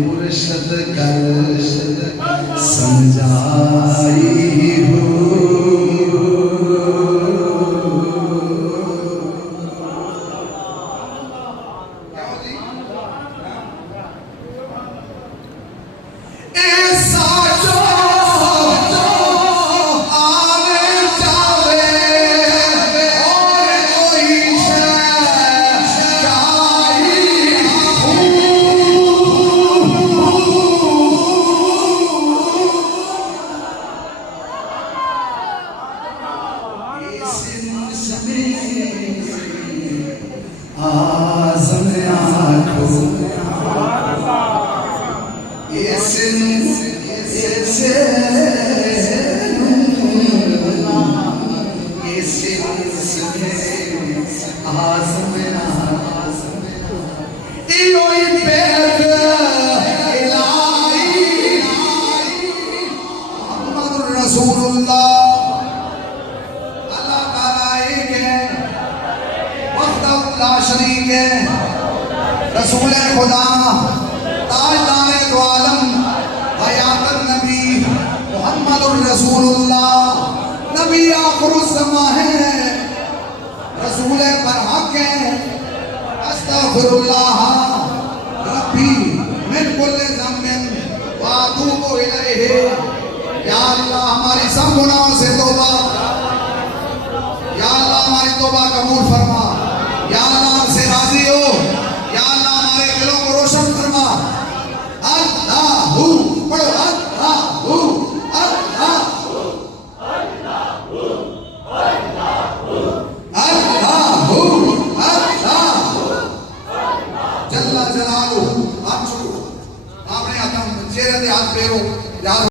मुर्शद कर समझाई हो रसूल खुदा ताजदार दो आलम हयातुन नबी मुहम्मदुर रसूलुल्लाह नबी आखिरुज़्ज़मा है रसूल बरहक है अस्तगफिरुल्लाह रब्बी मिन कुल्लि ज़म्बिन व अतूबु इलैहि। या अल्लाह हमारी सब गुनाहों से तौबा, या अल्लाह हमारी तौबा कबूल फरमा, या अल्लाह हमसे राजी हो, या अल्लाह हमारे दिलों को रोशन फरमा। अल्लाहू पढ़ो।